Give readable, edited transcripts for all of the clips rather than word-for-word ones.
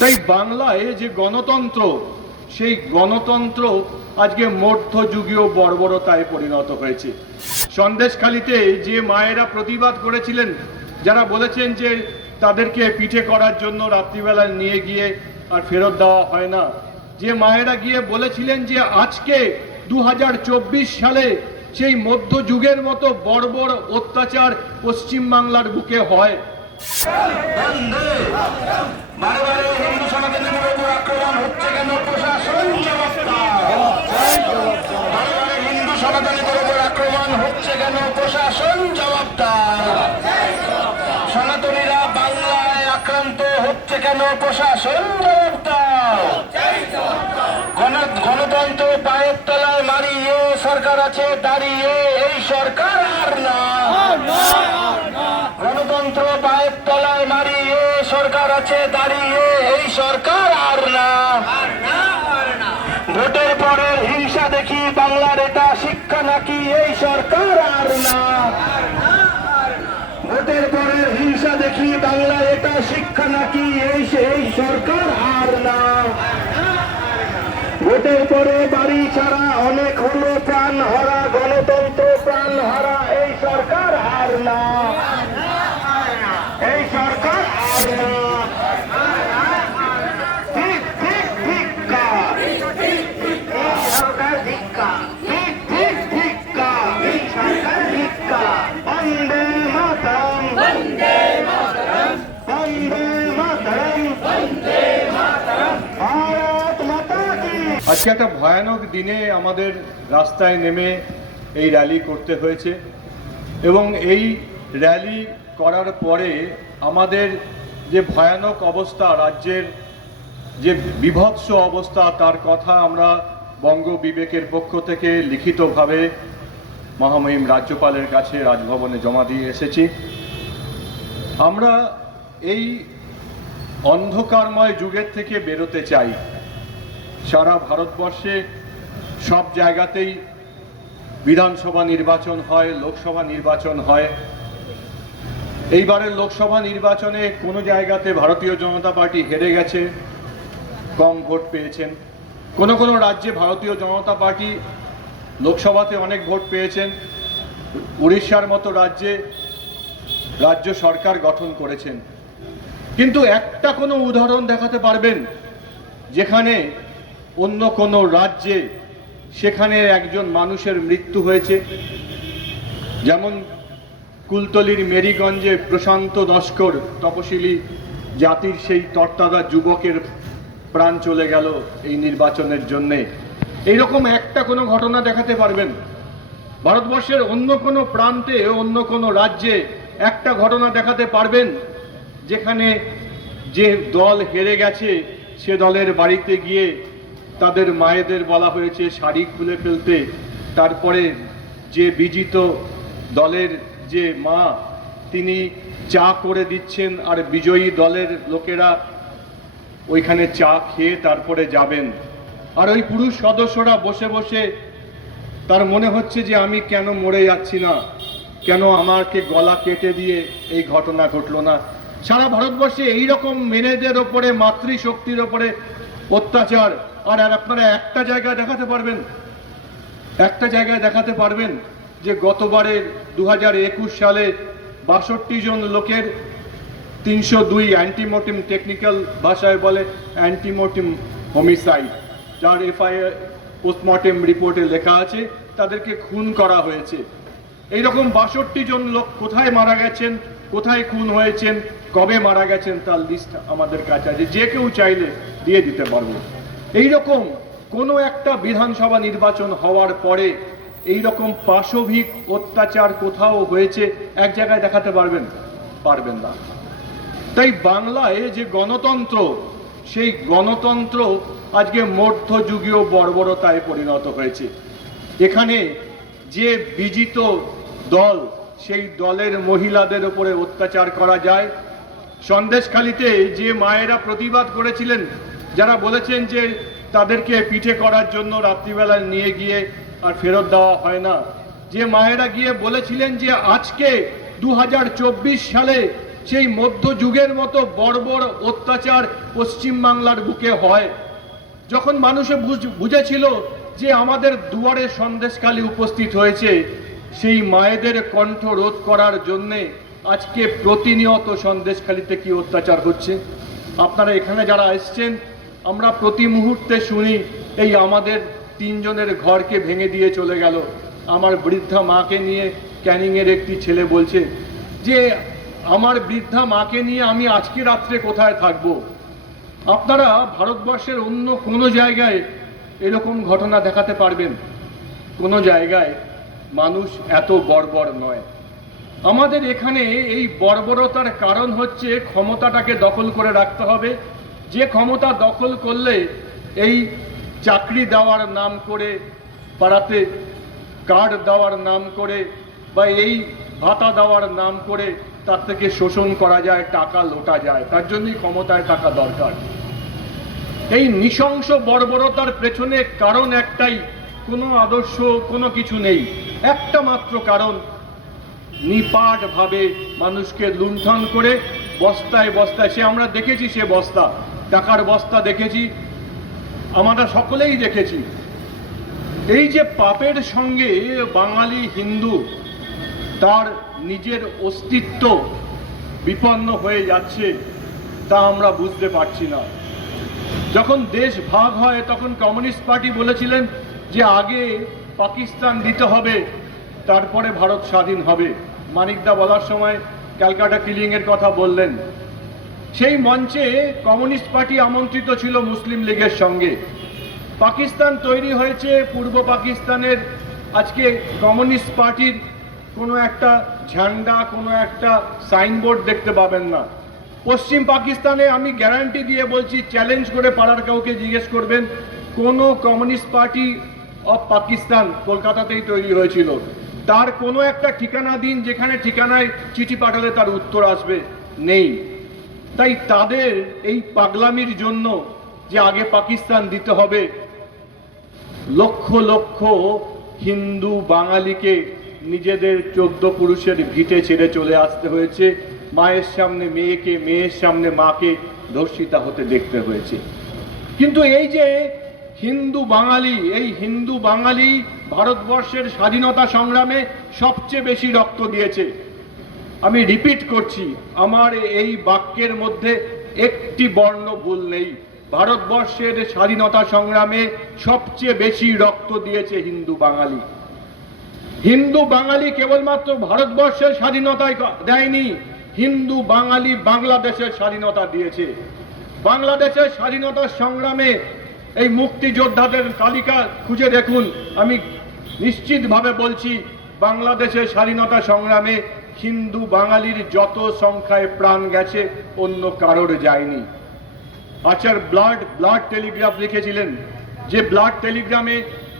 তাই বাংলায় যে গণতন্ত্র, সেই গণতন্ত্র আজকে মধ্যযুগীয় বর্বরতায় পরিণত হয়েছে। সন্দেশখালিতে যে মায়েরা প্রতিবাদ করেছিলেন, যারা বলেছেন যে তাদেরকে পিঠে করার জন্য রাত্রিবেলায় নিয়ে গিয়ে আর ফেরত দেওয়া হয় না, যে মায়েরা গিয়ে বলেছিলেন যে আজকে 2024 সালে সেই মধ্যযুগের মতো বর্বর অত্যাচার পশ্চিমবাংলার বুকে হয়। হিন্দু সনাতনীদের উপর আক্রমণ হচ্ছে কেন? প্রশাসন জবাব দাও। হিন্দু সনাতনীদের উপর আক্রমণ হচ্ছে কেন? প্রশাসন জবাব দাও। সনাতনীরা বাংলায় আক্রান্ত হচ্ছে কেন? প্রশাসন জবাব দাও। গণতন্ত্র পায়ের তলায় মারিয়ে সরকার আছে দাঁড়িয়ে, এই সরকার আর না। গণতন্ত্র পায়ের তলায় মারিয়ে সরকার আছে দাঁড়িয়ে, এই সরকার আর না। ভোটের পরের হিংসা দেখি বাংলার এটা শিক্ষা নাকি? এই সরকার আর না। ভোটের পরের হিংসা দেখি বাংলার এটা শিক্ষা নাকি? এই সরকার আর না। ভোটের পরে বাড়ি ছাড়া অনেক হলো প্রাণ হারা, গণতন্ত্র প্রাণ হারা, এই সরকার আর না। এই সরকার আর না। ঠিক ঠিক ধিক্কার, এই সরকার ধিক্কার, ঠিক ঠিক ধিক্কার, এই সরকার ধিক্কার। বন্দে মাতরম, বন্দে মাতরম, বন্দে মাতরম, বন্দে মাতরম, ভারত মাতা কি। আজকে একটা ভয়ানক দিনে আমাদের রাস্তায় নেমে এই র্যালি করতে হয়েছে, এবং এই র্যালি করার পরে আমাদের যে ভয়ানক অবস্থা, রাজ্যের যে বিভৎস অবস্থা, তার কথা আমরা বঙ্গ বিবেকের পক্ষ থেকে লিখিতভাবে মহামহিম রাজ্যপালের কাছে রাজভবনে জমা দিয়ে এসেছি। আমরা এই অন্ধকারময় যুগের থেকে বেরোতে চাই। সারা ভারতবর্ষে সব জায়গাতেই বিধানসভা নির্বাচন হয়, লোকসভা নির্বাচন হয়। এইবারের লোকসভা নির্বাচনে কোনো জায়গাতে ভারতীয় জনতা পার্টি হেরে গেছে, কম ভোট পেয়েছেন। কোনো কোনো রাজ্যে ভারতীয় জনতা পার্টি লোকসভাতে অনেক ভোট পেয়েছেন। উড়িষ্যার মতো রাজ্যে রাজ্য সরকার গঠন করেছেন। কিন্তু একটা কোনো উদাহরণ দেখাতে পারবেন যেখানে অন্য কোনো রাজ্যে সেখানে একজন মানুষের মৃত্যু হয়েছে? যেমন কুলতলির মেরিগঞ্জে প্রশান্ত নস্কর, তপশিলি জাতির সেই তর্তাদা যুবকের প্রাণ চলে গেল এই নির্বাচনের জন্যে। এইরকম একটা কোনো ঘটনা দেখাতে পারবেন? ভারতবর্ষের অন্য কোনো প্রান্তে, অন্য কোনো রাজ্যে একটা ঘটনা দেখাতে পারবেন যেখানে যে দল হেরে গেছে সে দলের বাড়িতে গিয়ে তাদের মায়েদের বলা হয়েছে শাড়ি খুলে ফেলতে, তারপরে যে বিজিত দলের যে মা তিনি চা করে দিচ্ছেন আর বিজয়ী দলের লোকেরা ওইখানে চা খেয়ে তারপরে যাবেন, আর ওই পুরুষ সদস্যরা বসে বসে তার মনে হচ্ছে যে আমি কেন মরে যাচ্ছি না, কেন আমাকে গলা কেটে দিয়ে এই ঘটনা ঘটলো না। সারা ভারতবর্ষে এইরকম মেয়েদের ওপরে, মাতৃশক্তির ওপরে অত্যাচার। আর আপনারা একটা জায়গায় দেখাতে পারবেন, একটা জায়গায় দেখাতে পারবেন যে গতবারের 2021 সালে 62 জন লোকের 302 অ্যান্টিমোর্টিম, টেকনিক্যাল ভাষায় বলে অ্যান্টিমোর্টিম হোমিসাইড, যার এফআইআর পোস্টমর্টেম রিপোর্টে লেখা আছে তাদেরকে খুন করা হয়েছে। এইরকম 62 জন লোক কোথায় মারা গেছেন, কোথায় খুন হয়েছেন, কবে মারা গেছেন তার লিস্ট আমাদের কাছে আছে, যে কেউ চাইলে দিয়ে দিতে পারবো। এইরকম কোনো একটা বিধানসভা নির্বাচন হওয়ার পরে এইরকম পাশবিক অত্যাচার কোথাও হয়েছে এক জায়গায় দেখাতে পারবেন? পারবেন না। তাই বাংলায় যে গণতন্ত্র, সেই গণতন্ত্র আজকে মধ্যযুগীয় বর্বরতায় পরিণত হয়েছে। এখানে যে বিজিত দল, সেই দলের মহিলাদের উপরে অত্যাচার করা যায়। সন্দেশখালিতে যে মায়েরা প্রতিবাদ করেছিলেন, যারা বলেছেন যে তাদেরকে পিঠে করার জন্য রাত্রিবেলায় নিয়ে গিয়ে আর ফেরত দেওয়া হয় না, যে মায়েরা গিয়ে বলেছিলেন যে আজকে 2024 সালে সেই মধ্যযুগের মতো বর্বর অত্যাচার পশ্চিমবাংলার বুকে হয়, যখন মানুষে বুঝেছিল যে আমাদের দুয়ারে সন্দেশখালী উপস্থিত হয়েছে, সেই মায়েদের কণ্ঠ রোধ করার জন্যে আজকে প্রতিনিয়ত সন্দেশখালীতে কি অত্যাচার হচ্ছে। আপনারা এখানে যারা এসছেন, আমরা প্রতি মুহূর্তে শুনি এই আমাদের 3 জনের ঘরকে ভেঙে দিয়ে চলে গেল। আমার বৃদ্ধা মাকে নিয়ে ক্যানিংয়ের একটি ছেলে বলছে যে আমার বৃদ্ধা মাকে নিয়ে আমি আজকে রাত্রে কোথায় থাকব। আপনারা ভারতবর্ষের অন্য কোনো জায়গায় এরকম ঘটনা দেখাতে পারবেন? কোনো জায়গায় মানুষ এত বর্বর নয়। আমাদের এখানে এই বর্বরতার কারণ হচ্ছে ক্ষমতাটাকে দখল করে রাখতে হবে। যে ক্ষমতা দখল করলে এই চাকরি দেওয়ার নাম করে, পাড়াতে কার্ড দেওয়ার নাম করে বা এই ভাতা দেওয়ার নাম করে তার থেকে শোষণ করা যায়, টাকা লোটা যায়, তার জন্যই ক্ষমতায় থাকা দরকার। এই নৃশংস বর্বরতার পেছনে কারণ একটাই, কোনো আদর্শ কোনো কিছু নেই, একটা মাত্র কারণ, নিপাটভাবে মানুষকে লুণ্ঠন করে বস্তায় বস্তায়, সে আমরা দেখেছি, সে বস্তা, টাকার বস্তা দেখেছি, আমরা সকলেই দেখেছি। এই যে পাপের সঙ্গে বাঙালি হিন্দু তার নিজের অস্তিত্ব বিপন্ন হয়ে যাচ্ছে, তা আমরা বুঝতে পারছি না। যখন দেশ ভাগ হয় তখন কমিউনিস্ট পার্টি বলেছিলেন যে আগে পাকিস্তান দিতে হবে, তারপরে ভারত স্বাধীন হবে। মানিকদা বলার সময় ক্যালকাটা কিলিংয়ের কথা বললেন। সেই মঞ্চে কমিউনিস্ট পার্টি আমন্ত্রিত ছিল মুসলিম লীগের সঙ্গে। পাকিস্তান তৈরি হয়েছে, পূর্ব পাকিস্তানের আজকে কমিউনিস্ট পার্টির কোনো একটা ঝান্ডা, কোনো একটা সাইনবোর্ড দেখতে পাবেন না। পশ্চিম পাকিস্তানে আমি গ্যারান্টি দিয়ে বলছি, চ্যালেঞ্জ করে পাড়ার কাউকে জিজ্ঞেস করবেন, কোনো কমিউনিস্ট পার্টি অফ পাকিস্তান কলকাতাতেই তৈরি হয়েছিল, তার কোনো একটা ঠিকানা দিন যেখানে ঠিকানায় চিঠি পাঠালে তার উত্তর আসবে, নেই। তাই তাদের এই পাগলামির জন্য যে আগে পাকিস্তান দিতে হবে, লক্ষ লক্ষ হিন্দু বাঙালিকে নিজেদের 14 পুরুষের ভিটে ছেড়ে চলে আসতে হয়েছে, মায়ের সামনে মেয়েকে, মেয়ের সামনে মাকে ধর্ষিতা হতে দেখতে হয়েছে। কিন্তু এই যে হিন্দু বাঙালি, এই হিন্দু বাঙালি ভারতবর্ষের স্বাধীনতা সংগ্রামে সবচেয়ে বেশি রক্ত দিয়েছে। আমি রিপিট করছি, আমার এই বাক্যের মধ্যে একটি বর্ণ ভুল নেই। ভারতবর্ষের স্বাধীনতা সংগ্রামে সবচেয়ে বেশি রক্ত দিয়েছে হিন্দু বাঙালি। হিন্দু বাঙালি কেবলমাত্র ভারতবর্ষের স্বাধীনতায় দেয়নি, হিন্দু বাঙালি বাংলাদেশের স্বাধীনতা দিয়েছে। বাংলাদেশের স্বাধীনতার সংগ্রামে এই মুক্তিযোদ্ধাদের তালিকা খুঁজে দেখুন, আমি নিশ্চিতভাবে বলছি বাংলাদেশের স্বাধীনতা সংগ্রামে হিন্দু বাঙালির যত সংখ্যায় প্রাণ গেছে অন্য কারোর যায়নি। আচার্য ব্লাড টেলিগ্রাফ লিখেছিলেন যে ব্লাড টেলিগ্রামে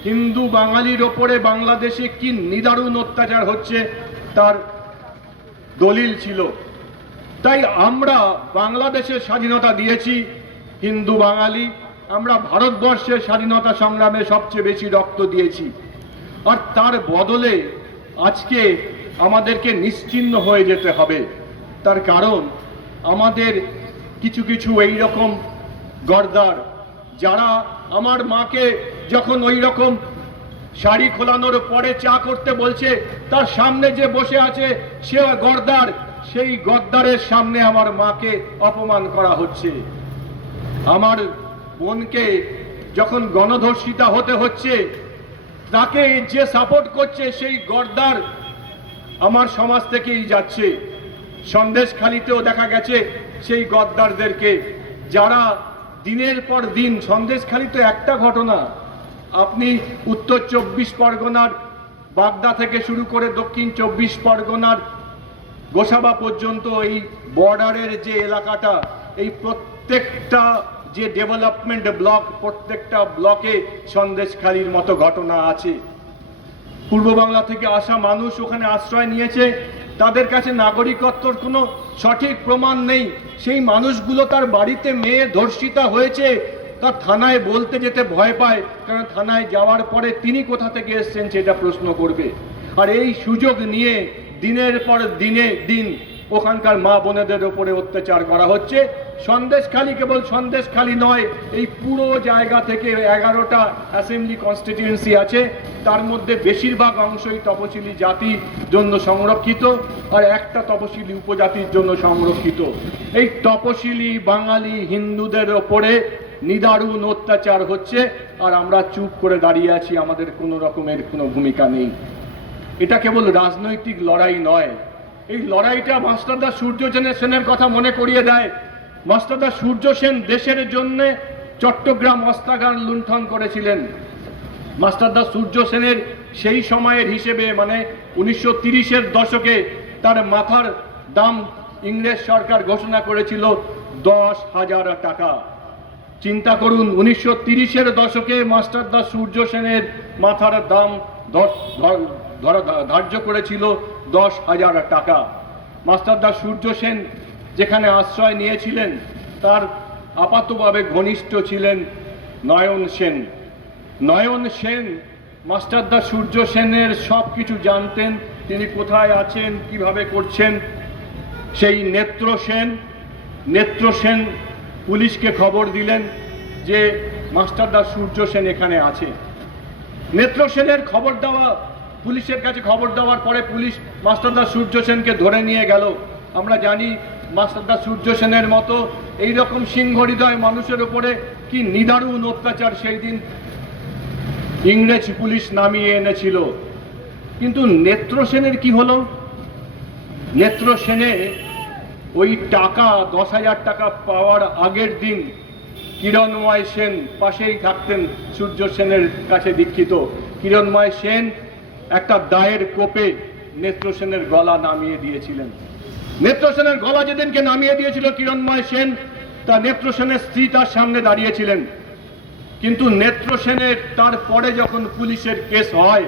হিন্দু বাঙালির ওপরে বাংলাদেশে কি নিদারুণ অত্যাচার হচ্ছে তার দলিল ছিল। তাই আমরা বাংলাদেশের স্বাধীনতা দিয়েছি হিন্দু বাঙালি, আমরা ভারতবর্ষের স্বাধীনতা সংগ্রামে সবচেয়ে বেশি রক্ত দিয়েছি। আর তার বদলে আজকে আমাদেরকে নিশ্চিহ্ন হয়ে যেতে হবে। তার কারণ আমাদের কিছু কিছু এই রকম গর্দার, যারা আমার মাকে যখন ওই রকম শাড়ি খোলানোর পরে চা করতে বলছে, তার সামনে যে বসে আছে সে গর্দার, সেই গর্দারের সামনে আমার মাকে অপমান করা হচ্ছে। আমার বোনকে যখন গণধর্ষিতা হতে হচ্ছে, তাকে যে সাপোর্ট করছে সেই গর্দার আমার সমাজ থেকেই যাচ্ছে। সন্দেশখালীতেও দেখা গেছে সেই গদ্দারদেরকে, যারা দিনের পর দিন, সন্দেশখালী তো একটা ঘটনা, আপনি উত্তর 24 পরগনার বাগদা থেকে শুরু করে দক্ষিণ 24 পরগনার গোসাবা পর্যন্ত এই বর্ডারের যে এলাকাটা, এই প্রত্যেকটা যে ডেভেলপমেন্ট ব্লক, প্রত্যেকটা ব্লকে সন্দেশখালীর মতো ঘটনা আছে। পূর্ব বাংলা থেকে আসা মানুষ ওখানে আশ্রয় নিয়েছে, তাদের কাছে নাগরিকত্বর কোনো সঠিক প্রমাণ নেই। সেই মানুষগুলো তার বাড়িতে মেয়ে ধর্ষিতা হয়েছে, তার থানায় বলতে যেতে ভয় পায়, কারণ থানায় যাওয়ার পরে তিনি কোথা থেকে এসেছেন সেটা প্রশ্ন করবে। আর এই সুযোগ নিয়ে দিনের পর দিন ওখানকার মা বোনেদের ওপরে অত্যাচার করা হচ্ছে। সন্দেশখালী কেবল সন্দেশখালী নয়, এই পুরো জায়গা থেকে 11টা অ্যাসেম্বলি কনস্টিটিউয়েন্সি আছে, তার মধ্যে বেশিরভাগ অংশই তপশিলি জাতির জন্য সংরক্ষিত আর একটা তপশিলি উপজাতির জন্য সংরক্ষিত। এই তপশিলি বাঙালি হিন্দুদের ওপরে নিদারুণ অত্যাচার হচ্ছে আর আমরা চুপ করে দাঁড়িয়ে আছি, আমাদের কোনো রকমের কোনো ভূমিকা নেই। এটা কেবল রাজনৈতিক লড়াই নয়, এই লড়াইটা মাস্টারদা সূর্য সেনের কথা মনে করিয়ে দেয়। মাস্টারদা সূর্য সেন দেশের জন্যে চট্টগ্রাম অস্ত্রাগার লুণ্ঠন করেছিলেন। মাস্টারদা সূর্য সেনের সেই সময়ের হিসেবে মানে 1930-এর দশকে তার মাথার দাম ইংরেজ সরকার ঘোষণা করেছিল 10,000 টাকা। চিন্তা করুন, 1930-এর দশকে মাস্টারদা সূর্য সেনের মাথার দাম ধার্য করেছিল 10,000 টাকা। মাস্টারদা সূর্য সেন যেখানে আশ্রয় নিয়েছিলেন তার আপাতভাবে ঘনিষ্ঠ ছিলেন নয়ন সেন। নয়ন সেন মাস্টারদা সূর্য সেনের সব কিছু জানতেন, তিনি কোথায় আছেন, কিভাবে করছেন। সেই নেত্র সেন পুলিশকে খবর দিলেন যে মাস্টারদা সূর্য সেন এখানে আছে। নেত্র সেনের খবর দেওয়া, পুলিশের কাছে খবর দেওয়ার পরে পুলিশ মাস্টারদা সূর্য সেনকে ধরে নিয়ে গেল। আমরা জানি মাস্টারদা সূর্য সেনের মতো এইরকম সিংহ হৃদয় মানুষের উপরে কি নিদারুণ অত্যাচার সেই দিন ইংরেজ পুলিশ নামিয়ে এনেছিল। কিন্তু নেত্র সেনের কি হলো? নেত্র সেনে ওই টাকা 10,000 টাকা পাওয়ার আগের দিন কিরণময় সেন পাশেই থাকতেন, সূর্য সেনের কাছে দীক্ষিত। কিরণময় সেন একটা দায়ের কোপে নেত্র সেনের গলা নামিয়ে দিয়েছিলেন। নেত্র সেনের গলা যেদিনকে নামিয়ে দিয়েছিল কিরণময় সেন, তা নেত্র সেনের স্ত্রী তার সামনে দাঁড়িয়েছিলেন। কিন্তু নেত্র সেনের তারপরে যখন পুলিশের কেস হয়,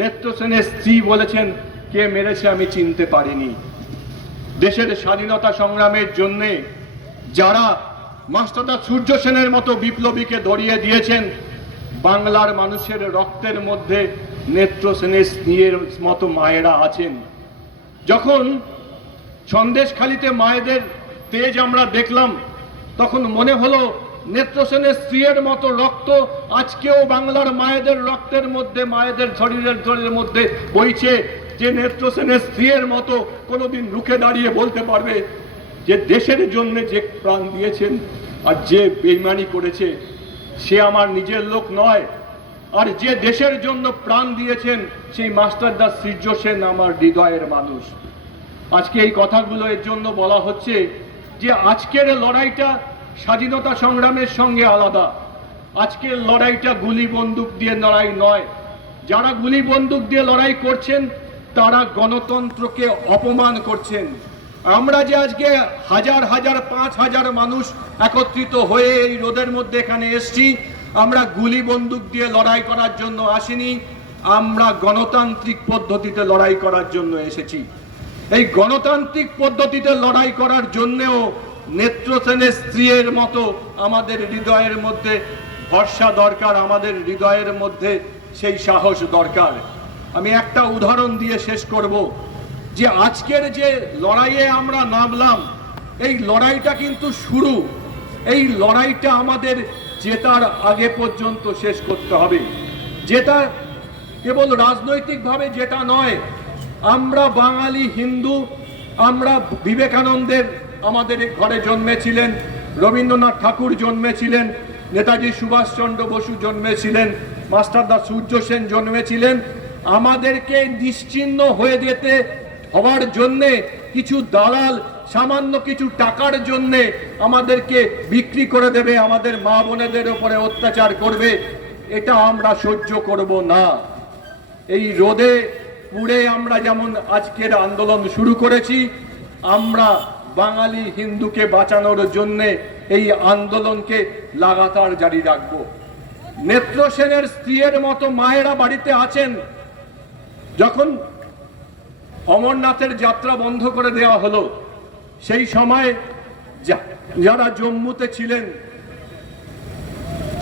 নেত্র সেনের স্ত্রী বলেছেন, কে মেরেছে আমি চিনতে পারিনি। দেশের স্বাধীনতা সংগ্রামের জন্যে যারা মাস্টারদা সূর্য সেনের মতো বিপ্লবীকে ধরিয়ে দিয়েছেন, বাংলার মানুষের রক্তের মধ্যে নেত্র সেনের স্ত্রীর মতো মায়েরা আছেন। যখন সন্দেশখালীতে মায়েদের তেজ আমরা দেখলাম, তখন মনে হলো নেত্র সেনের স্ত্রীর মতো রক্ত আজকেও বাংলার মায়েদের রক্তের মধ্যে, মায়েদের শরীরের মধ্যে বইছে। যে নেত্র সেনের স্ত্রীর মতো কোনোদিন রুখে দাঁড়িয়ে বলতে পারবে যে দেশের জন্য যে প্রাণ দিয়েছেন আর যে বেইমানি করেছে সে আমার নিজের লোক নয়, আর যে দেশের জন্য প্রাণ দিয়েছেন সেই মাস্টারদা সূর্য সেন আমার হৃদয়ের মানুষ। আজকে এই কথাগুলো এর জন্য বলা হচ্ছে যে আজকের লড়াইটা স্বাধীনতা সংগ্রামের সঙ্গে আলাদা। আজকের লড়াইটা গুলি বন্দুক দিয়ে লড়াই নয়। যারা গুলি বন্দুক দিয়ে লড়াই করছেন তারা গণতন্ত্রকে অপমান করছেন। আমরা যে আজকে হাজার 5,000 মানুষ একত্রিত হয়ে এই রোদের মধ্যে এখানে এসছি, আমরা গুলি বন্দুক দিয়ে লড়াই করার জন্য আসিনি, আমরা গণতান্ত্রিক পদ্ধতিতে লড়াই করার জন্য এসেছি। এই গণতান্ত্রিক পদ্ধতিতে লড়াই করার জন্যেও নেত্র সেনের স্ত্রীর মতো আমাদের হৃদয়ের মধ্যে ভরসা দরকার, আমাদের হৃদয়ের মধ্যে সেই সাহস দরকার। আমি একটা উদাহরণ দিয়ে শেষ করব যে আজকের যে লড়াইয়ে আমরা নামলাম, এই লড়াইটা কিন্তু শুরু। এই লড়াইটা আমাদের জেতার আগে পর্যন্ত শেষ করতে হবে। জেতা কেবল রাজনৈতিকভাবে জেতা নয়, আমরা বাঙালি হিন্দু, আমরা বিবেকানন্দের আমাদের ঘরে জন্মেছিলেন, রবীন্দ্রনাথ ঠাকুর জন্মেছিলেন, নেতাজি সুভাষচন্দ্র বসু জন্মেছিলেন, মাস্টারদা সূর্য সেন জন্মেছিলেন। আমাদেরকে নিশ্চিহ্ন হয়ে যেতে হওয়ার জন্যে কিছু দালাল সামান্য কিছু টাকার জন্যে আমাদেরকে বিক্রি করে দেবে, আমাদের মা বোনেদের উপরে অত্যাচার করবে, এটা আমরা সহ্য করব না। এই রোদে পুড়ে আমরা যেমন আজকের আন্দোলন শুরু করেছি, আমরা বাঙালি হিন্দুকে বাঁচানোর জন্যে এই আন্দোলনকে লাগাতার জারি রাখব। নেত্র সেনের স্ত্রীর মতো মায়েরা বাড়িতে আছেন। যখন অমরনাথের যাত্রা বন্ধ করে দেওয়া হলো, সেই সময় যারা জম্মুতে ছিলেন,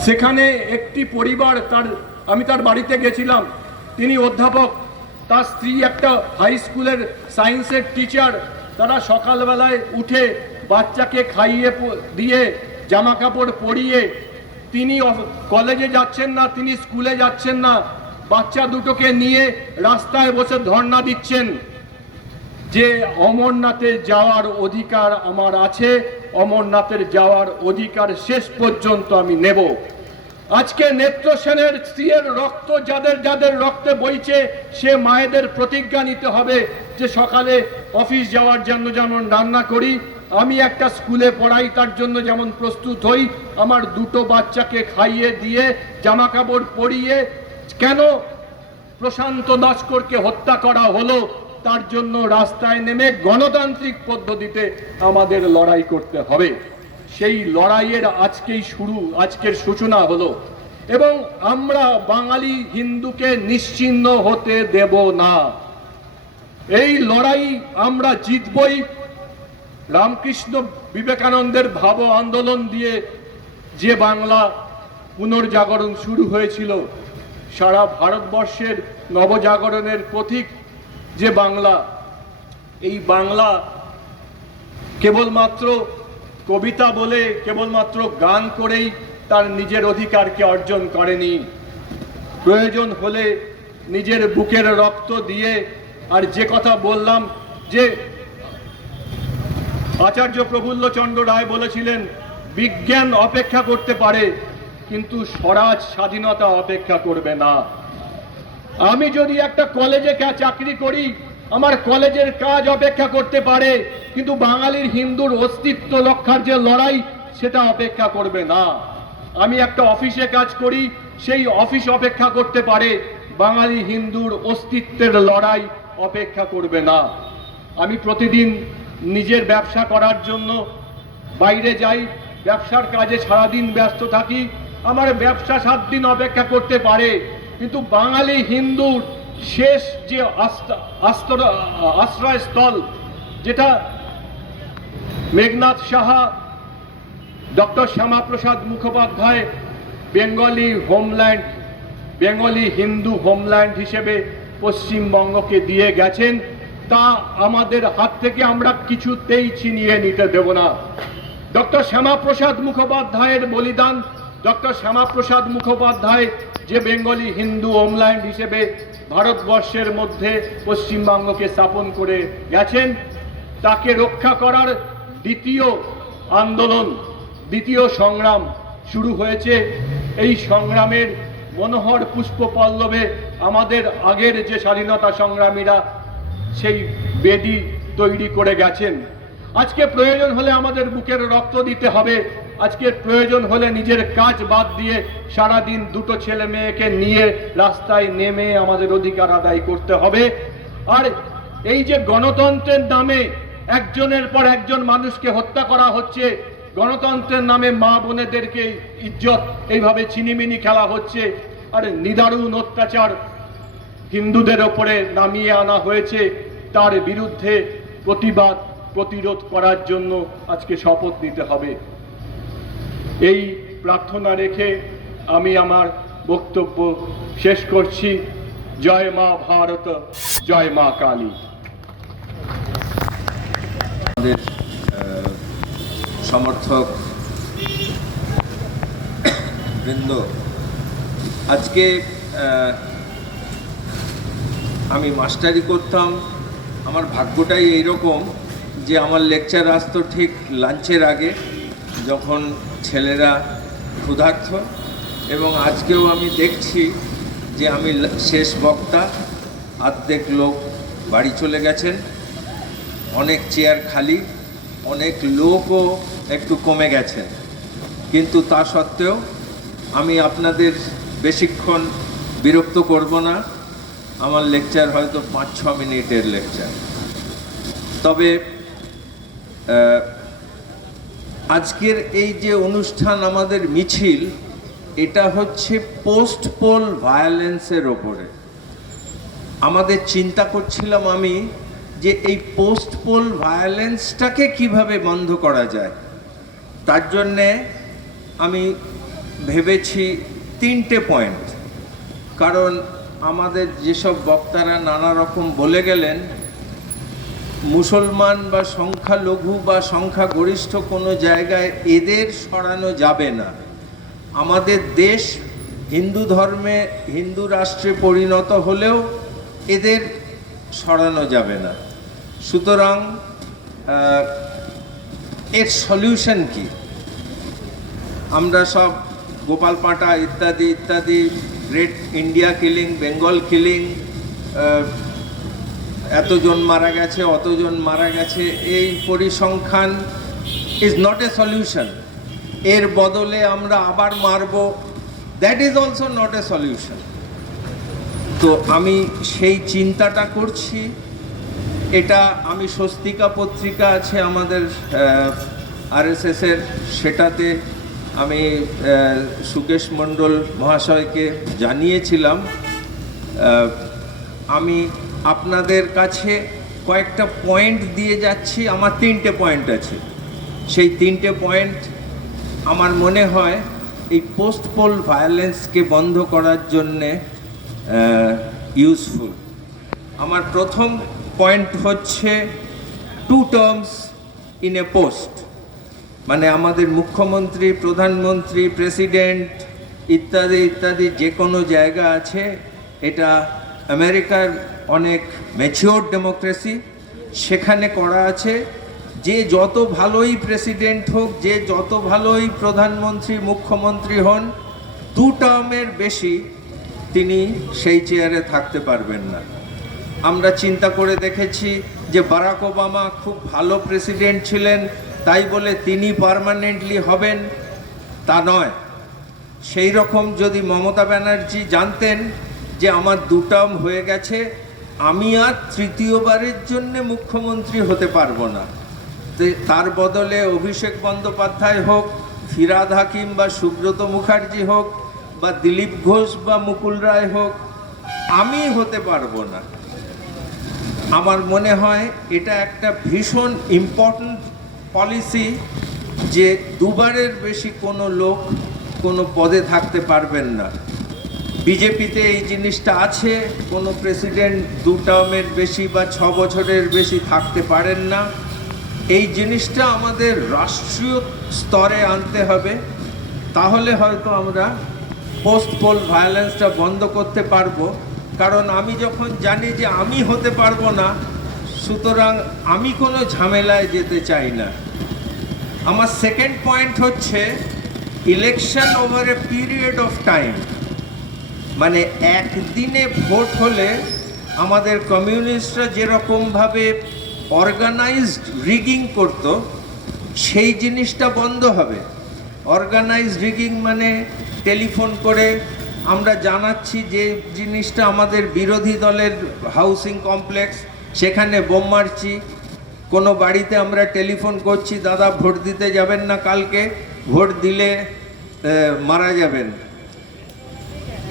সেখানে একটি পরিবার, আমি তার বাড়িতে গেছিলাম, তিনি অধ্যাপক, তার স্ত্রী একটা হাই স্কুলের সায়েন্সের টিচার, তারা সকালবেলায় উঠে বাচ্চাকে খাইয়ে দিয়ে জামা কাপড় পরিয়ে তিনি কলেজে যাচ্ছেন না, তিনি স্কুলে যাচ্ছেন না, বাচ্চা দুটোকে নিয়ে রাস্তায় বসে ধর্ণা দিচ্ছেন যে অমরনাথে যাওয়ার অধিকার আমার আছে, অমরনাথের যাওয়ার অধিকার শেষ পর্যন্ত আমি নেব। আজকে নেত্র সেনের স্ত্রীর রক্ত যাদের যাদের রক্তে বইছে, সে মায়েদের প্রতিজ্ঞা নিতে হবে যে সকালে অফিস যাওয়ার জন্য যেমন রান্না করি, আমি একটা স্কুলে পড়াই তার জন্য যেমন প্রস্তুত হই, আমার দুটো বাচ্চাকে খাইয়ে দিয়ে জামা কাপড় পরিয়ে কেন প্রশান্ত দাসকরকে হত্যা করা হলো তার জন্য রাস্তায় নেমে গণতান্ত্রিক পদ্ধতিতে আমাদের লড়াই করতে হবে। সেই লড়াইয়ের আজকের সূচনা হলো এবং আমরা বাঙালি হিন্দুকে নিশ্চিহ্ন হতে দেব না। এই লড়াই আমরা জিতবই। রামকৃষ্ণ বিবেকানন্দের ভাব আন্দোলন দিয়ে যে বাংলা পুনর্জাগরণ শুরু হয়েছিল, সারা ভারতবর্ষের নবজাগরণের প্রতীক যে বাংলা, এই বাংলা কেবলমাত্র কবিতা বলে, কেবলমাত্র গান করেই তার নিজের অধিকারকে অর্জন করেনি। প্রয়োজন হলে নিজের বুকের রক্ত দিয়ে, আর যে কথা বললাম যে আচার্য প্রফুল্লচন্দ্র রায় বলেছিলেন, বিজ্ঞান অপেক্ষা করতে পারে কিন্তু স্বরাজ স্বাধীনতা অপেক্ষা করবে না। আমি যদি একটা কলেজে চাকরি করি, আমার কলেজের কাজ অপেক্ষা করতে পারে কিন্তু বাঙালির হিন্দুর অস্তিত্ব রক্ষার যে লড়াই সেটা অপেক্ষা করবে না। আমি একটা অফিসে কাজ করি, সেই অফিস অপেক্ষা করতে পারে, বাঙালি হিন্দুর অস্তিত্বের লড়াই অপেক্ষা করবে না। আমি প্রতিদিন নিজের ব্যবসা করার জন্য বাইরে যাই, ব্যবসার কাজে সারাদিন ব্যস্ত থাকি, আমার ব্যবসা 7 দিন অপেক্ষা করতে পারে কিন্তু বাঙালি হিন্দুর শেষ যে আশ্রয়স্থল, যেটা Meghnath Saha, doctor Shyamaprasad Mukhopadhyay Bengali Hindu homeland হিসেবে পশ্চিমবঙ্গকে দিয়ে গেছেন, তা আমাদের হাত থেকে আমরা কিছুতেই ছিনিয়ে নিতে দেব না। ডক্টর শ্যামাপ্রসাদ মুখোপাধ্যায়ের বলিদান, ডক্টর শ্যামাপ্রসাদ মুখোপাধ্যায় যে বেঙ্গলি হিন্দু হোমল্যান্ড হিসেবে ভারতবর্ষের মধ্যে পশ্চিমবঙ্গকে স্থাপন করে গেছেন, তাকে রক্ষা করার দ্বিতীয় আন্দোলন, দ্বিতীয় সংগ্রাম শুরু হয়েছে। এই সংগ্রামের মনোহর পুষ্প পল্লবে আমাদের আগের যে স্বাধীনতা সংগ্রামীরা সেই বেদি তৈরি করে গেছেন। আজকে প্রয়োজন হলে আমাদের বুকের রক্ত দিতে হবে, আজকে প্রয়োজন হলে নিজের কাজ বাদ দিয়ে সারাদিন দুটো ছেলে মেয়েকে নিয়ে রাস্তায় নেমে আমাদের অধিকার আদায় করতে হবে। আর এই যে গণতন্ত্রের নামে একজনের পর একজন মানুষকে হত্যা করা হচ্ছে, গণতন্ত্রের নামে মা বোনেদেরকে ইজ্জত এইভাবে ছিনিমিনি খেলা হচ্ছে, আর নিদারুণ অত্যাচার হিন্দুদের ওপরে নামিয়ে আনা হয়েছে, তার বিরুদ্ধে প্রতিরোধ করার জন্য আজকে শপথ নিতে হবে। এই প্রার্থনা রেখে আমি আমার বক্তব্য শেষ করছি। জয় মা ভারত, জয় মা কালী। আমাদের সমর্থক বৃন্দ, আজকে আমি মাস্টারি করতাম, আমার ভাগ্যটাই এইরকম যে আমার লেকচার আসতো ঠিক লাঞ্চের আগে, যখন ছেলেরা ক্ষুধার্ত, এবং আজকেও আমি দেখছি যে আমি শেষ বক্তা, অর্ধেক লোক বাড়ি চলে গেছেন, অনেক চেয়ার খালি, অনেক লোকও একটু কমে গেছেন, কিন্তু তা সত্ত্বেও আমি আপনাদের বেশিক্ষণ বিরক্ত করব না। আমার লেকচার হয়তো 5-6 মিনিটের লেকচার। তবে আজকের এই যে অনুষ্ঠান, আমাদের মিছিল, এটা হচ্ছে পোস্ট পোল ভায়োলেন্সের ওপরে। আমাদের চিন্তা করছিলাম আমি যে এই পোস্ট পোল ভায়োলেন্সটাকে কিভাবে বন্ধ করা যায়। তার জন্যে আমি ভেবেছি 3টে পয়েন্ট, কারণ আমাদের যেসব বক্তারা নানা রকম বলে গেলেন, মুসলমান বা সংখ্যালঘু বা সংখ্যাগরিষ্ঠ কোনো জায়গায় এদের সরানো যাবে না। আমাদের দেশ হিন্দু ধর্মে হিন্দু রাষ্ট্রে পরিণত হলেও এদের সরানো যাবে না। সুতরাং এর সলিউশন কি? আমরা সব গোপাল পাঁটা ইত্যাদি ইত্যাদি, great India killing, Bengal killing, এতজন মারা গেছে, অতজন মারা গেছে, এই পরিসংখ্যান ইজ নট এ সলিউশন। এর বদলে আমরা আবার মারব, that is also not a solution. তো আমি সেই চিন্তাটা করছি। এটা আমি স্বস্তিকা পত্রিকা আছে আমাদের আরএসএসের, সেটাতে আমি সুকেশ মণ্ডল মহাশয়কে জানিয়েছিলাম। আমি আপনাদের কাছে কয়েকটা পয়েন্ট দিয়ে যাচ্ছি। আমার 3টে পয়েন্ট আছে। সেই 3টে পয়েন্ট আমার মনে হয় এই পোস্ট পোল ভায়োলেন্সকে বন্ধ করার জন্যে ইউজফুল। আমার প্রথম পয়েন্ট হচ্ছে 2 টার্মস ইন এ পোস্ট। মানে আমাদের মুখ্যমন্ত্রী, প্রধানমন্ত্রী, প্রেসিডেন্ট ইত্যাদি ইত্যাদি যে কোনো জায়গা আছে, এটা আমেরিকার অনেক ম্যাচিওর ডেমোক্রেসি, সেখানে করা আছে যে যত ভালোই প্রেসিডেন্ট হোক, যে যত ভালোই প্রধানমন্ত্রী মুখ্যমন্ত্রী হন, 2 টার্মের বেশি তিনি সেই চেয়ারে থাকতে পারবেন না। আমরা চিন্তা করে দেখেছি যে বারাক ওবামা খুব ভালো প্রেসিডেন্ট ছিলেন, তাই বলে তিনি পার্মানেন্টলি হবেন তা নয়। সেই রকম যদি মমতা ব্যানার্জি জানতেন যে আমার 2 টার্ম হয়ে গেছে, আমি আর 3য়বারের জন্য মুখ্যমন্ত্রী হতে পারবো না, তার বদলে অভিষেক বন্দ্যোপাধ্যায় হোক, ফিরহাদ হাকিম বা সুব্রত মুখার্জি হোক, বা দিলীপ ঘোষ বা মুকুল রায় হোক, আমি হতে পারবো না। আমার মনে হয় এটা একটা ভীষণ ইম্পর্ট্যান্ট পলিসি যে 2বারের বেশি কোনো লোক কোনো পদে থাকতে পারবেন না। বিজেপিতে এই জিনিসটা আছে, কোনো প্রেসিডেন্ট 2 টার্মের বেশি বা 6 বছরের বেশি থাকতে পারেন না। এই জিনিসটা আমাদের রাষ্ট্রীয় স্তরে আনতে হবে, তাহলে হয়তো আমরা পোস্ট পোল ভায়োলেন্সটা বন্ধ করতে পারবো। কারণ আমি যখন জানি যে আমি হতে পারবো না, সুতরাং আমি কোনো ঝামেলায় যেতে চাই না। আমার সেকেন্ড পয়েন্ট হচ্ছে election over a period of time. মানে একদিনে ভোট হলে আমাদের কমিউনিস্টরা যেরকমভাবে অর্গানাইজড রিগিং করতো, সেই জিনিসটা বন্ধ হবে। অর্গানাইজড রিগিং মানে টেলিফোন করে আমরা জানাচ্ছি যে জিনিসটা আমাদের বিরোধী দলের হাউসিং কমপ্লেক্স, সেখানে বোম মারছি। কোনো বাড়িতে আমরা টেলিফোন করছি, দাদা ভোট দিতে যাবেন না কালকে, ভোট দিলে মারা যাবেন,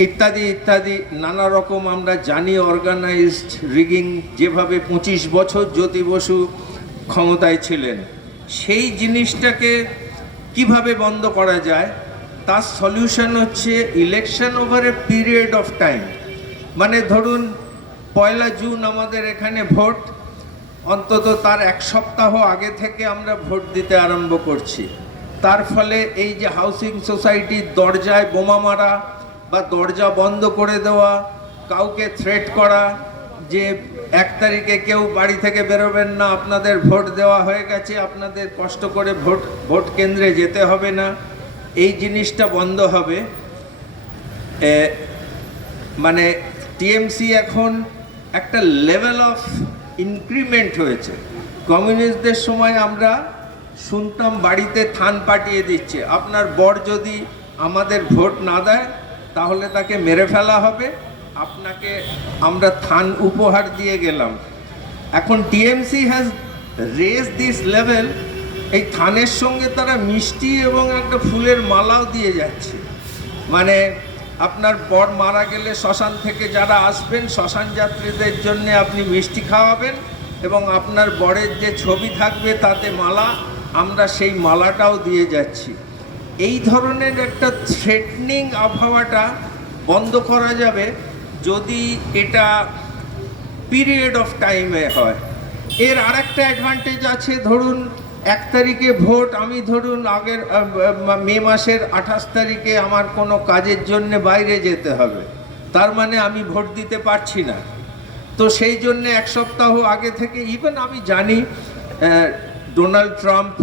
ইত্যাদি ইত্যাদি নানা রকম আমরা জানি অর্গানাইজড রিগিং। যেভাবে 25 বছর জ্যোতি বসু ক্ষমতায় ছিলেন, সেই জিনিসটাকে কিভাবে বন্ধ করা যায়, তার সলিউশন হচ্ছে election over a period of time. মানে ধরুন 1 জুন আমাদের এখানে ভোট, অন্তত তার 1 সপ্তাহ আগে থেকে আমরা ভোট দিতে আরম্ভ করছি। তার ফলে এই যে হাউসিং সোসাইটির দরজায় বোমা মারা বা দরজা বন্ধ করে দেওয়া, কাউকে থ্রেট করা যে 1 তারিখে কেউ বাড়ি থেকে বেরোবেন না, আপনাদের ভোট দেওয়া হয়ে গেছে, আপনাদের কষ্ট করে ভোট কেন্দ্রে যেতে হবে না, এই জিনিসটা বন্ধ হবে। মানে টিএমসি এখন একটা লেভেল অফ ইনক্রিমেন্ট হয়েছে। কমিউনিস্টদের সময় আমরা শুনতাম বাড়িতে থান পাঠিয়ে দিচ্ছে, আপনার বর যদি আমাদের ভোট না দেয় তাহলে তাকে মেরে ফেলা হবে, আপনাকে আমরা থান উপহার দিয়ে গেলাম। এখন TMC has raised this level, এই থানের সঙ্গে তারা মিষ্টি এবং একটা ফুলের মালাও দিয়ে যাচ্ছে। মানে আপনার বর মারা গেলে শ্মশান থেকে যারা আসবেন, শ্মশান যাত্রীদের জন্য আপনি মিষ্টি খাওয়াবেন এবং আপনার বরের যে ছবি থাকবে তাতে মালা, আমরা সেই মালাটাও দিয়ে যাচ্ছি। এই ধরনের একটা থ্রেটনিং আবহাওয়াটা বন্ধ করা যাবে যদি এটা পিরিয়ড অফ টাইমে হয়। এর আরেকটা অ্যাডভান্টেজ আছে, ধরুন 1 তারিখে ভোট, আমি ধরুন আগের মে মাসের 28 তারিখে আমার কোনো কাজের জন্য বাইরে যেতে হবে, তার মানে আমি ভোট দিতে পারছি না। তো সেই জন্য 1 সপ্তাহ আগে থেকে, ইভেন আমি জানি ডোনাল্ড ট্রাম্প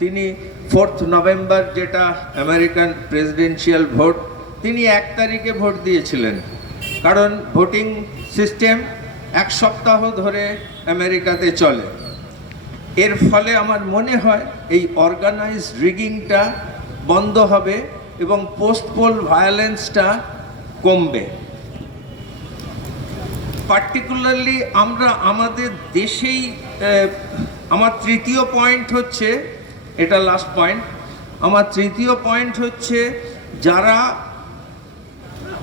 তিনি 4 নভেম্বর, যেটা আমেরিকান প্রেসিডেন্সিয়াল ভোট, তিনি 1 তারিখে ভোট দিয়েছিলেন, কারণ ভোটিং সিস্টেম 1 সপ্তাহ ধরে আমেরিকাতে চলে। এর ফলে আমার মনে হয় এই অর্গানাইজড রিগিংটা বন্ধ হবে এবং পোস্ট পোল ভায়োলেন্সটা কমবে। পার্টিকুলারলি আমরা আমাদের দেশেই, আমার তৃতীয় পয়েন্ট হচ্ছে, এটা লাস্ট পয়েন্ট, আমার তৃতীয় পয়েন্ট হচ্ছে যারা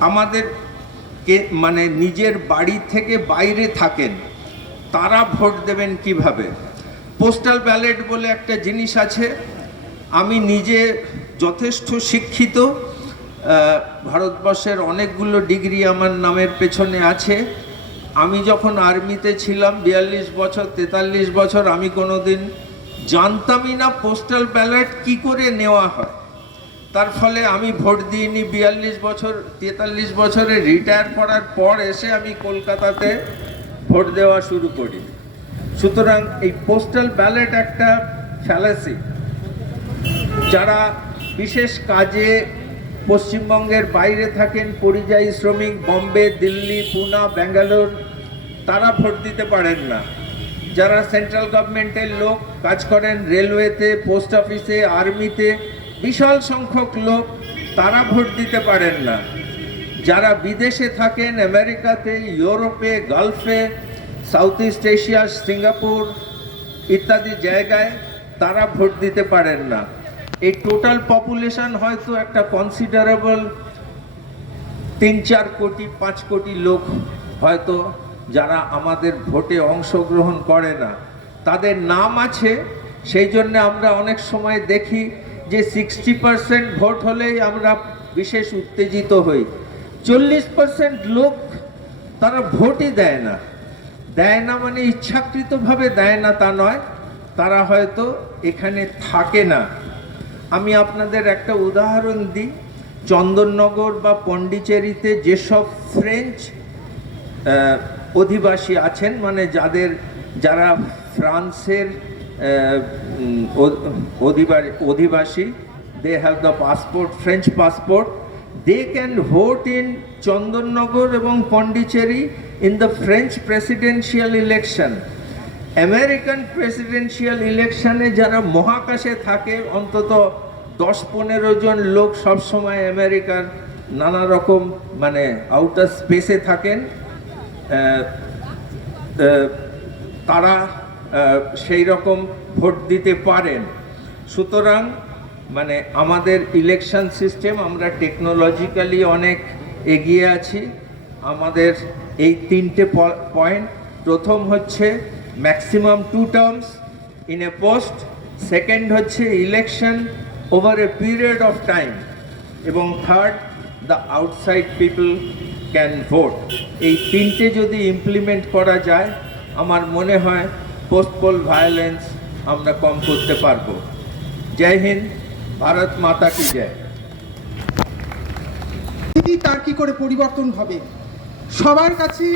আমাদের মানে নিজের বাড়ি থেকে বাইরে থাকেন তারা ভোট দেবেন কিভাবে। পোস্টাল ব্যালট বলে একটা জিনিস আছে। আমি নিজে যথেষ্ট শিক্ষিত, ভারতবর্ষের অনেকগুলো ডিগ্রি আমার নামের পেছনে আছে। আমি যখন আর্মিতে ছিলাম 42 বছর 43 বছর, আমি কোনোদিন জানতামই না পোস্টাল ব্যালট কি করে নেওয়া হয়। তার ফলে আমি ভোট দিইনি 42 বছর 43 বছরে রিটায়ার করার পর এসে আমি কলকাতাতে ভোট দেওয়া শুরু করি। সুতরাং এই পোস্টাল ব্যালট একটা ফ্যালাসি। যারা বিশেষ কাজে পশ্চিমবঙ্গের বাইরে থাকেন, পরিযায়ী শ্রমিক, বম্বে, দিল্লি, পুনা, ব্যাঙ্গালোর, তারা ভোট দিতে পারেন না। যারা সেন্ট্রাল গভর্নমেন্টের লোক, কাজ করেন রেলওয়েতে, পোস্ট অফিসে, আর্মিতে, বিশাল সংখ্যক লোক, তারা ভোট দিতে পারেন না। যারা বিদেশে থাকেন, আমেরিকাতে, ইউরোপে, গালফে, সাউথ ইস্ট এশিয়া, সিঙ্গাপুর ইত্যাদি জায়গায়, তারা ভোট দিতে পারেন না। এই টোটাল পপুলেশন হয়তো একটা কনসিডারেবল 3-4 কোটি 5 কোটি লোক হয়তো যারা আমাদের ভোটে অংশগ্রহণ করে না। তাদের নাম আছে, সেই জন্য আমরা অনেক সময় দেখি যে 60% ভোট হলেই আমরা বিশেষ উত্তেজিত হই। 40% লোক তারা ভোটই দেয় না। দেয় না মানে ইচ্ছাকৃতভাবে দেয় না তা নয়, তারা হয়তো এখানে থাকে না। আমি আপনাদের একটা উদাহরণ দিই। চন্দননগর বা পন্ডিচেরিতে যেসব ফ্রেঞ্চ অধিবাসী আছেন, মানে যারা ফ্রান্সের অধিবাসী, they have the passport, French passport, they can vote in Chandannagar এবং Pondicherry in the French presidential election. American presidential ইলেকশনে যারা মহাকাশে থাকে, অন্তত 10-15 জন লোক সবসময় আমেরিকার নানা রকম মানে আউটার স্পেসে থাকেন, তারা সেই রকম ভোট দিতে পারেন। সুতরাং মানে আমাদের ইলেকশন সিস্টেম, আমরা টেকনোলজিক্যালি অনেক এগিয়ে আছি। আমাদের এই 3টে পয়েন্ট, প্রথম হচ্ছে maximum 2 terms in a post, second হচ্ছে election over a period of time, এবং third the outside people can vote. এই 3টে যদি ইমপ্লিমেন্ট করা যায়, আমার মনে হয় পোস্ট পোল ভায়োলেন্স আমরা কম করতে পারবো। জয় হিন্দ, ভারত মাতা কি জয়। তার কি করে পরিবর্তন হবে? সবার কাছে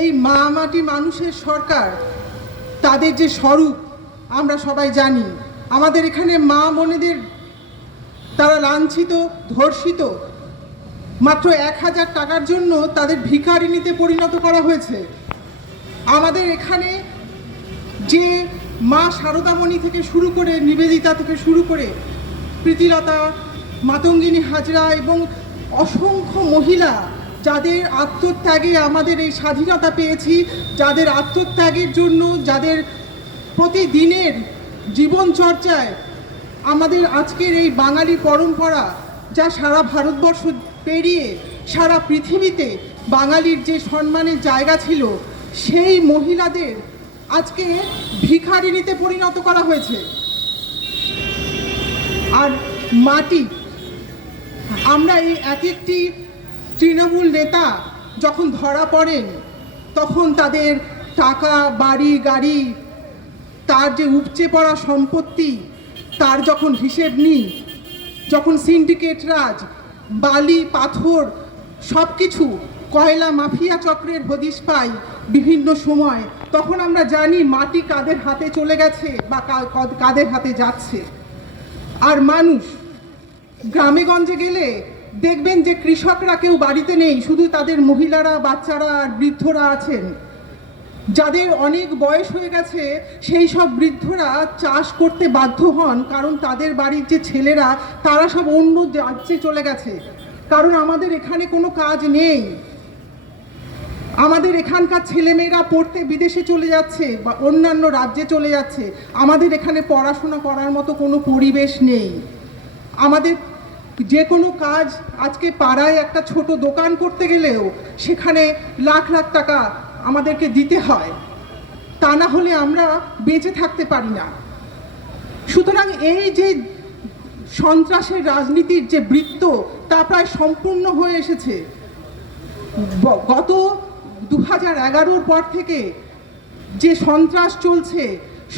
এই মা মাটি মানুষের সরকার, তাদের যে স্বরূপ আমরা সবাই জানি। আমাদের এখানে মা বোনেদের তারা লাঞ্ছিত, ধর্ষিত, মাত্র 1000 টাকার জন্য তাদের ভিখারিনীতে পরিণত করা হয়েছে। আমাদের এখানে যে মা শারদামণি থেকে শুরু করে, নিবেদিতা থেকে শুরু করে, প্রীতিলতা, মাতঙ্গিনী হাজরা এবং অসংখ্য মহিলা, যাদের আত্মত্যাগে আমাদের এই স্বাধীনতা পেয়েছি, যাদের আত্মত্যাগের জন্য, যাদের প্রতিদিনের জীবনচর্চায় আমাদের আজকের এই বাঙালি পরম্পরা, যা সারা ভারতবর্ষ পেরিয়ে সারা পৃথিবীতে বাঙালির যে সম্মানের জায়গা ছিল, সেই মহিলাদের আজকে ভিখারিনীতে পরিণত করা হয়েছে। আর মাটি, আমরা এই এক একটি তৃণমূল নেতা যখন ধরা পড়েন, তখন তাদের টাকা, বাড়ি, গাড়ি তার যে উপচে পড়া সম্পত্তি, তার যখন হিসেব নিই, যখন সিন্ডিকেট রাজ, বালি পাথর সব কিছু, কয়লা মাফিয়া চক্রের হদিশ পাই বিভিন্ন সময়, তখন আমরা জানি মাটি কাদের হাতে চলে গেছে বা কাদের হাতে যাচ্ছে। আর মানুষ গ্রামে গঞ্জে গেলে দেখবেন যে কৃষকরা কেউ বাড়িতে নেই, শুধু তাদের মহিলারা, বাচ্চারা আর বৃদ্ধরা আছেন। যাদের অনেক বয়স হয়ে গেছে সেই সব বৃদ্ধরা চাষ করতে বাধ্য হন, কারণ তাদের বাড়ির যে ছেলেরা তারা সব অন্য রাজ্যে চলে গেছে, কারণ আমাদের এখানে কোনো কাজ নেই। আমাদের এখানকার ছেলেমেয়েরা পড়তে বিদেশে চলে যাচ্ছে বা অন্যান্য রাজ্যে চলে যাচ্ছে, আমাদের এখানে পড়াশোনা করার মতো কোনো পরিবেশ নেই। আমাদের যে কোনো কাজ, আজকে পাড়ায় একটা ছোট দোকান করতে গেলেও সেখানে লাখ লাখ টাকা আমাদেরকে দিতে হয়, তা না হলে আমরা বেঁচে থাকতে পারি না। সুতরাং এই যে সন্ত্রাসের রাজনীতির যে বৃত্ত, তা প্রায় সম্পূর্ণ হয়ে এসেছে। গত 2011-র পর থেকে যে সন্ত্রাস চলছে,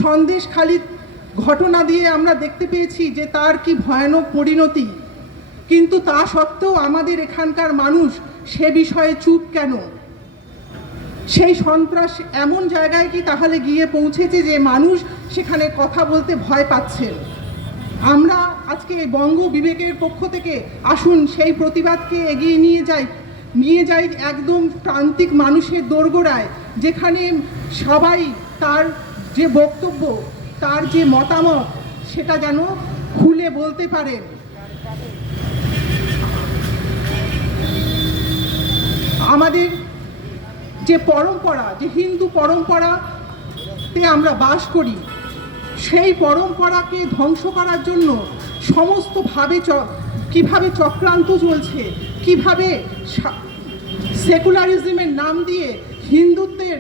সন্দেশখালির ঘটনা দিয়ে আমরা দেখতে পেয়েছি যে তার কি ভয়ানক পরিণতি। কিন্তু তা সত্ত্বেও আমাদের এখানকার মানুষ সে বিষয়ে চুপ কেন? সেই সন্ত্রাস এমন জায়গায় কি তাহলে গিয়ে পৌঁছেছে যে মানুষ সেখানে কথা বলতে ভয় পাচ্ছেন? আমরা আজকে বঙ্গ বিবেকের পক্ষ থেকে আসুন সেই প্রতিবাদকে এগিয়ে নিয়ে যাই একদম প্রান্তিক মানুষের দোরগোড়ায়, যেখানে সবাই তার যে বক্তব্য, তার যে মতামত, সেটা যেন খুলে বলতে পারেন। আমাদের যে পরম্পরা, যে হিন্দু পরম্পরাতে আমরা বাস করি, সেই পরম্পরাকে ধ্বংস করার জন্য সমস্তভাবে কিভাবে চক্রান্ত চলছে, কিভাবে সেকুলারিজমের নাম দিয়ে হিন্দুত্বের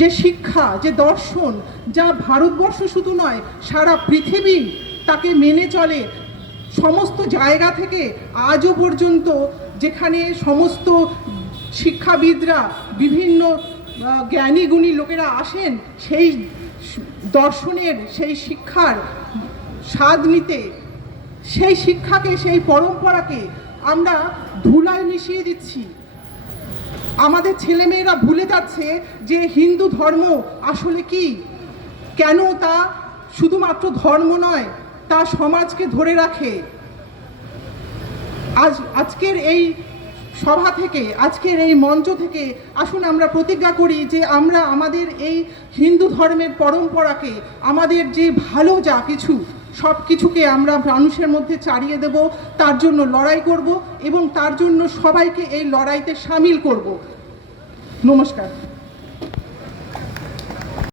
যে শিক্ষা, যে দর্শন, যা ভারতবর্ষ শুধু নয় সারা পৃথিবী তাকে মেনে চলে, সমস্ত জায়গা থেকে আজও পর্যন্ত যেখানে সমস্ত শিক্ষাবিদরা, বিভিন্ন জ্ঞানী গুণী লোকেরা আসেন সেই দর্শনের, সেই শিক্ষার স্বাদ নিতে, সেই শিক্ষাকে, সেই পরম্পরাকে আমরা ধুলায় মিশিয়ে দিচ্ছি। আমাদের ছেলেমেয়েরা ভুলে যাচ্ছে যে হিন্দু ধর্ম আসলে কি, কেন তা শুধুমাত্র ধর্ম নয়, তা সমাজকে ধরে রাখে। আজকের এই সভা থেকে, আজকের এই মঞ্চ থেকে আসুন আমরা প্রতিজ্ঞা করি যে আমরা আমাদের এই হিন্দু ধর্মের পরম্পরাকে, আমাদের যে ভালো যা কিছু, সব কিছুকে আমরা মানুষের মধ্যে চারিয়ে দেব, তার জন্য লড়াই করব এবং তার জন্য সবাইকে এই লড়াইতে সামিল করব। নমস্কার।